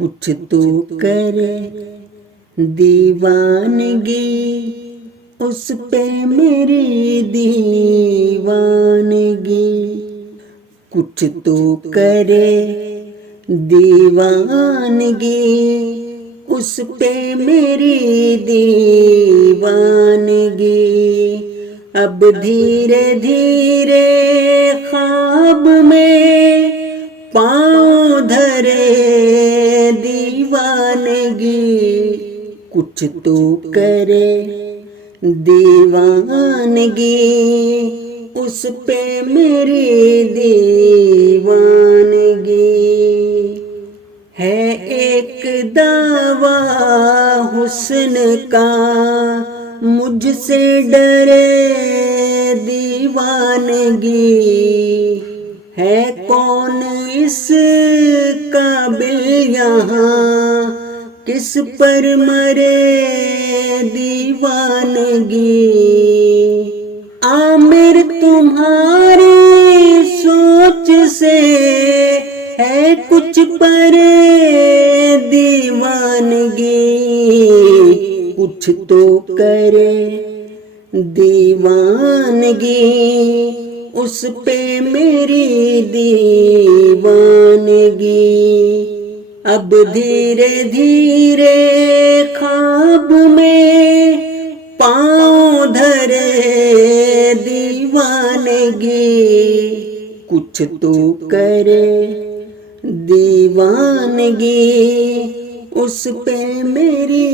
कुछ तो करे दीवानगी, उस पे मेरी दीवानगी। कुछ तो करे दीवानगी, उस पे मेरी दीवानगी। अब धीरे धीरे ख्वाब में पाँव धरे दीवानगी। कुछ तो करे दीवानगी, उस पे मेरी दीवानगी। है एक दावा हुस्न का, मुझसे डरे दीवानगी। है कौन इस काबिल यहाँ, किस पर मरे दीवानगी। आमिर तुम्हारी सोच से है कुछ पर दीवानगी। कुछ तो करे दीवानगी, उस पे मेरी दीवानगी। अब धीरे धीरे ख्वाब में पाँव धरे दीवानगी। कुछ तो करे दीवानगी, उस पे मेरी